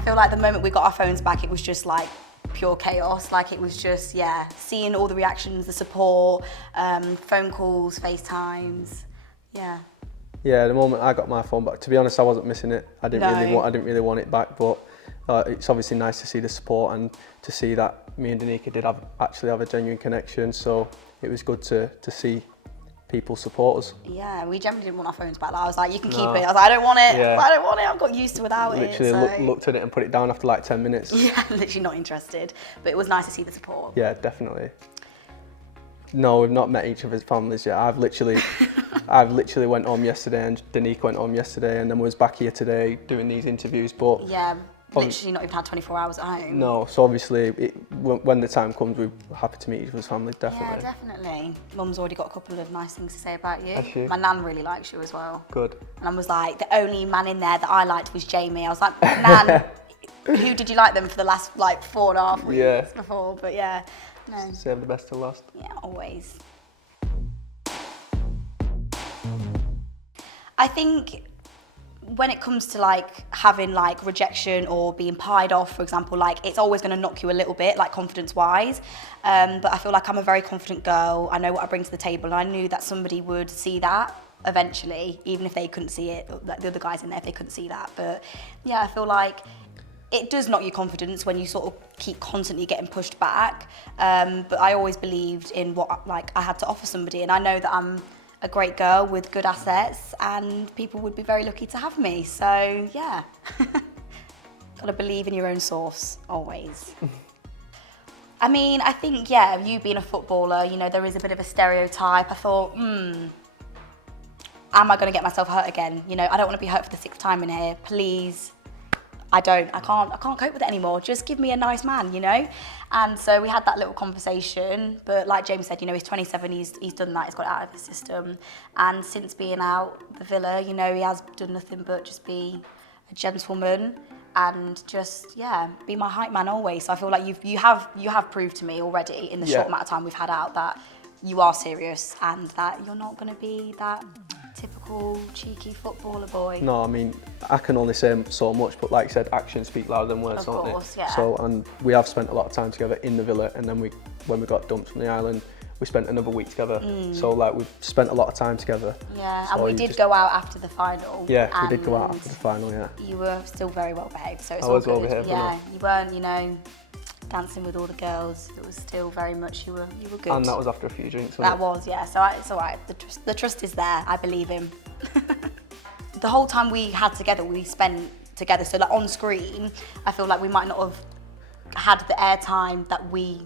I feel like the moment we got our phones back, it was just like pure chaos. Like it was just, yeah, seeing all the reactions, the support, phone calls, FaceTimes, yeah. Yeah, the moment I got my phone back, to be honest, I wasn't missing it. I didn't really want it back, but it's obviously nice to see the support and to see that me and Danica did actually have a genuine connection. So it was good to see people support us. Yeah, we generally didn't want our phones back. Like, I was like, you can keep it. I was like, I don't want it. Yeah. I don't want it. I've got used to without it. Literally looked at it and put it down after like 10 minutes. Yeah, literally not interested. But it was nice to see the support. Yeah, definitely. No, we've not met each other's families yet. I've literally went home yesterday and Danica went home yesterday and then was back here today doing these interviews. But yeah, literally not even had 24 hours at home. No, so obviously when the time comes, we're happy to meet each other's families, definitely. Yeah, definitely. Mum's already got a couple of nice things to say about you. Has she? My nan really likes you as well. Good. And I was like, the only man in there that I liked was Jamie. I was like, Nan, who did you like them for the last like 4.5 weeks before? But yeah, no. Save the best till last. Yeah, always. I think when it comes to like having like rejection or being pied off, for example, like it's always going to knock you a little bit, like confidence wise. But I feel like I'm a very confident girl. I know what I bring to the table, and I knew that somebody would see that eventually, even if they couldn't see it, like the other guys in there, if they couldn't see that. But yeah, I feel like it does knock your confidence when you sort of keep constantly getting pushed back. But I always believed in what like I had to offer somebody, and I know that I'm a great girl with good assets and people would be very lucky to have me. So yeah, gotta believe in your own source, always. I mean, I think, yeah, you being a footballer, you know, there is a bit of a stereotype. I thought, am I gonna get myself hurt again? You know, I don't wanna be hurt for the 6th time in here, please. I can't cope with it anymore. Just give me a nice man, you know? And so we had that little conversation, but like James said, you know, he's 27, he's done that, he's got it out of his system. And since being out the villa, you know, he has done nothing but just be a gentleman and just, yeah, be my hype man always. So I feel like you have proved to me already in the short amount of time we've had out that you are serious and that you're not gonna be that typical cheeky footballer boy. No, I mean, I can only say so much, but like I said, actions speak louder than words, don't they? Of course, yeah. So, and we have spent a lot of time together in the villa, and then when we got dumped from the island, we spent another week together. So like we've spent a lot of time together. Yeah, so and we did go out after the final. Yeah, we did go out after the final, yeah. You were still very well behaved, so it's I all was good. well behaved, yeah, you weren't, you know, dancing with all the girls. It was still very much, you were good. And that was after a few drinks, That wasn't it? was, yeah, so it's all right. The trust is there, I believe him. The whole time we had together, we spent together, so like on screen, I feel like we might not have had the airtime that we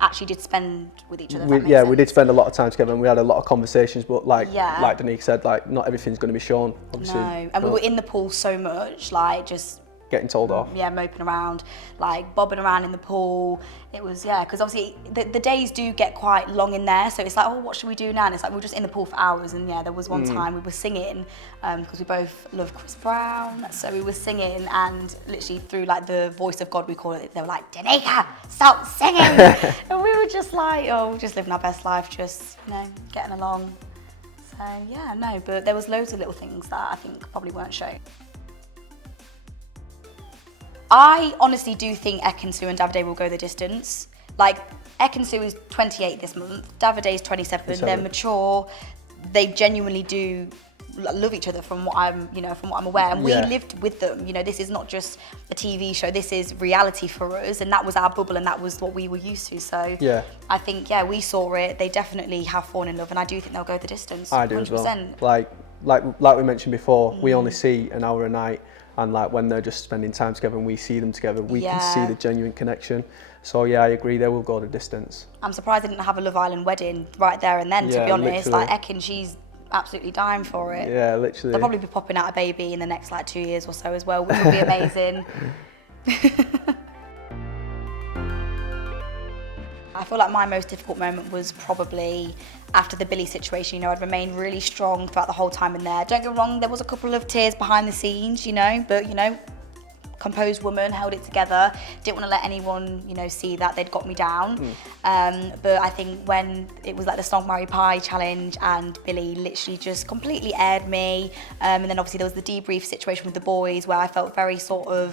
actually did spend with each other. We did spend a lot of time together and we had a lot of conversations, but like Danica said, like not everything's going to be shown, obviously. No, and we were in the pool so much, like just getting told off. Yeah, moping around, like bobbing around in the pool. It was, yeah, because obviously the days do get quite long in there, so it's like, oh, what should we do now? And it's like, we're just in the pool for hours, and yeah, there was one time we were singing, because we both love Chris Brown, so we were singing, and literally through like the voice of God, we call it, they were like, Danica, stop singing! And we were just like, oh, just living our best life, just, you know, getting along. So yeah, no, but there was loads of little things that I think probably weren't shown. I honestly do think Ekin-Su and Davide will go the distance. Like, Ekin-Su is 28 this month, Davide is 27. They're mature, they genuinely do love each other from what I'm aware. And we lived with them. You know, this is not just a TV show, this is reality for us, and that was our bubble and that was what we were used to. So yeah, I think, yeah, we saw it, they definitely have fallen in love, and I do think they'll go the distance. I do 100%. As well. Like we mentioned before, we only see an hour a night. And like when they're just spending time together and we see them together, we can see the genuine connection. So yeah, I agree, they will go the distance. I'm surprised they didn't have a Love Island wedding right there and then, to be honest. Literally. Like Ekin, she's absolutely dying for it. Yeah, literally. They'll probably be popping out a baby in the next like 2 years or so as well, which would be amazing. I feel like my most difficult moment was probably after the Billy situation. You know, I'd remained really strong throughout the whole time in there. Don't get me wrong, there was a couple of tears behind the scenes, you know, but you know, composed woman, held it together. Didn't want to let anyone, you know, see that they'd got me down. But I think when it was like the Snog, Marry, Pie challenge and Billy literally just completely aired me, and then obviously there was the debrief situation with the boys where I felt very sort of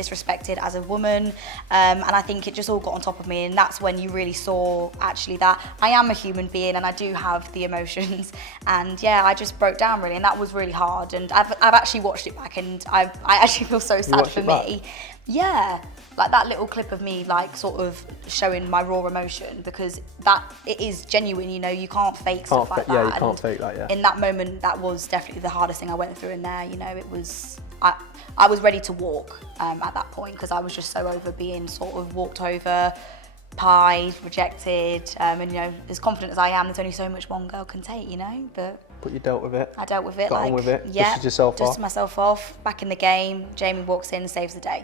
disrespected as a woman, and I think it just all got on top of me, and that's when you really saw actually that I am a human being and I do have the emotions, and yeah, I just broke down really, and that was really hard. And I've actually watched it back, and I actually feel so sad for me. Yeah, like that little clip of me like sort of showing my raw emotion, because that it is genuine, you know, you can't fake stuff like that. Yeah, you can't fake that, yeah. In that moment, that was definitely the hardest thing I went through in there, you know, it was, I was ready to walk at that point, because I was just so over being sort of walked over, pied, rejected, and you know, as confident as I am, there's only so much one girl can take, you know, but you dealt with it. I dealt with it. Got on with it. Yeah, dusted yourself off. Dusted myself off. Back in the game. Jamie walks in, saves the day.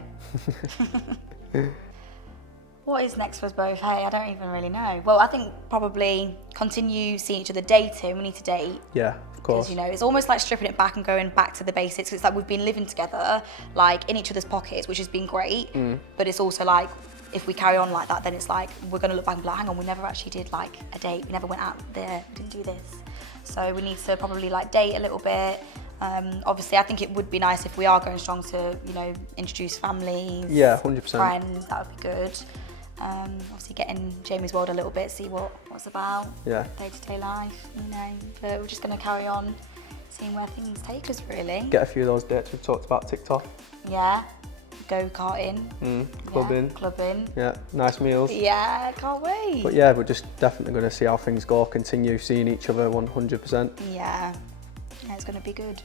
What is next for us both? Hey, I don't even really know. Well, I think probably continue seeing each other, dating. We need to date. Yeah, of course. Because, you know, it's almost like stripping it back and going back to the basics. It's like we've been living together, like in each other's pockets, which has been great. But it's also like, if we carry on like that, then it's like we're going to look back and be like, hang on, we never actually did like a date. We never went out there. We didn't do this. So we need to probably like date a little bit. Obviously, I think it would be nice if we are going strong to, you know, introduce families. Yeah, 100%. Friends, that would be good. Obviously, get in Jamie's world a little bit, see what's about. Yeah. Day-to-day life, you know. But we're just going to carry on seeing where things take us, really. Get a few of those dates we've talked about, TikTok. Yeah. Go-karting. Clubbing. Yeah, clubbing. Yeah, nice meals. Yeah, can't wait. But yeah, we're just definitely going to see how things go, continue seeing each other 100%. Yeah, it's going to be good.